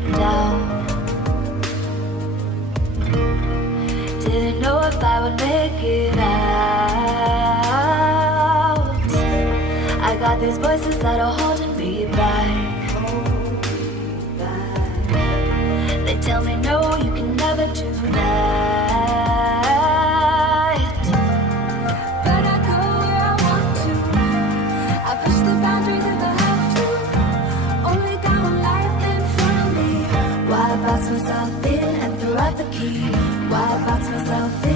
been down. Didn't know if I would make it out. I got these voices that are holding me back. They tell me no, you can never do that. But I go where I want to. I push the boundaries if I have to. Only got one life in front of me. Why box myself in and throw out the key? Why box myself in?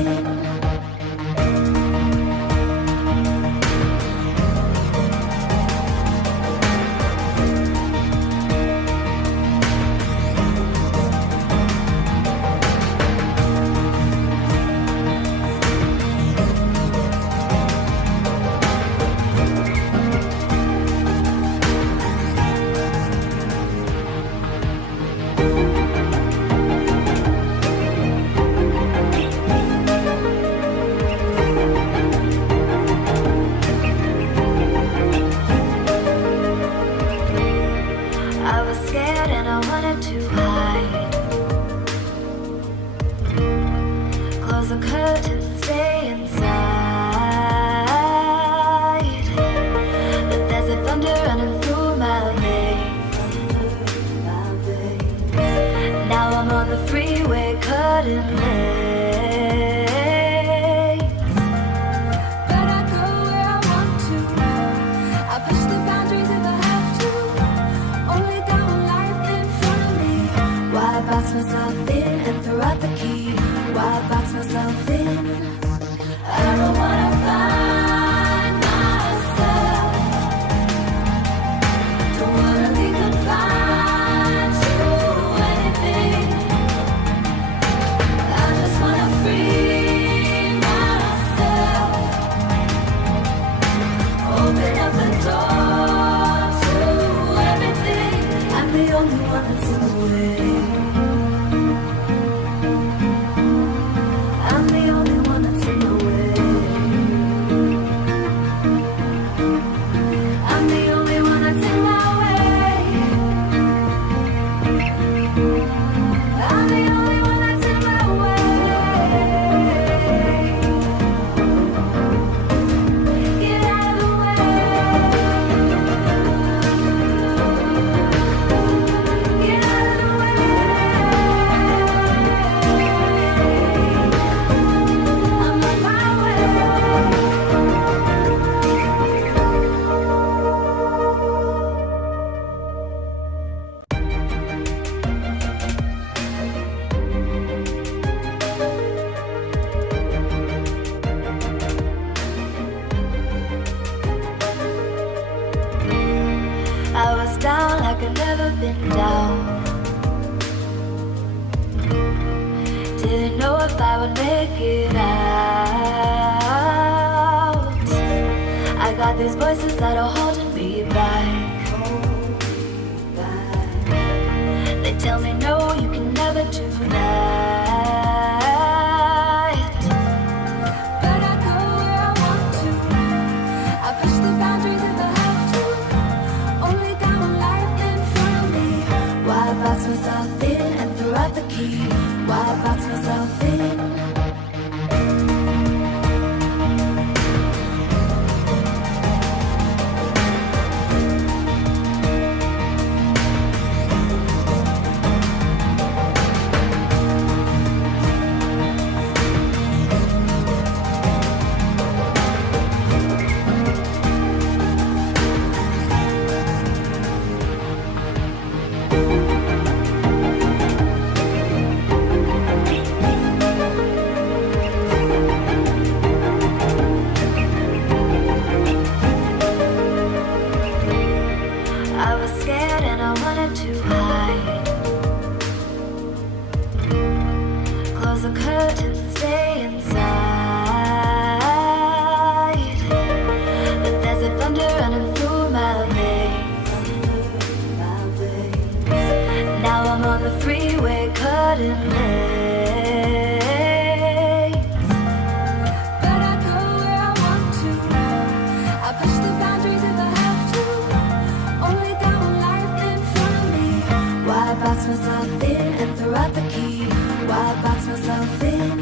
Why I box myself in and throw out the key. Why I box myself in?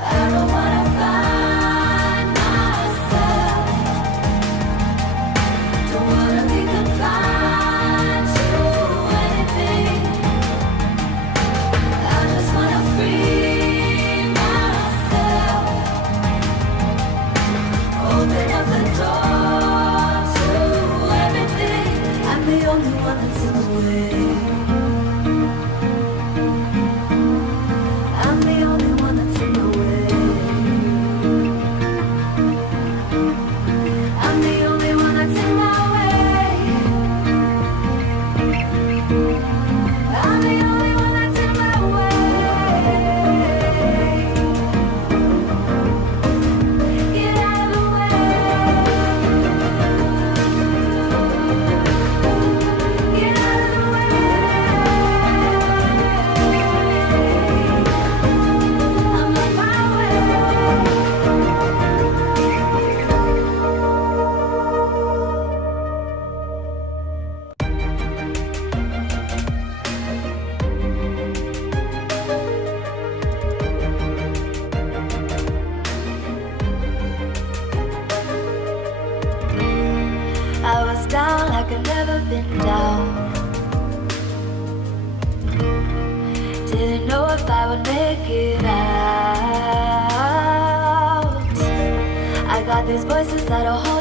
I don't wanna find myself. Don't wanna be confined to anything. I just wanna free myself. Open up the door to everything. I'm the only one that's in the way. I'm the only one that's in the way. I'm the only one that's in my way. I'm the only one that's in my way. Get out of the way. Get out of the way. I'm on my way. I was down like I've never been down. Didn't know if I would make it out. I got these voices that'll hold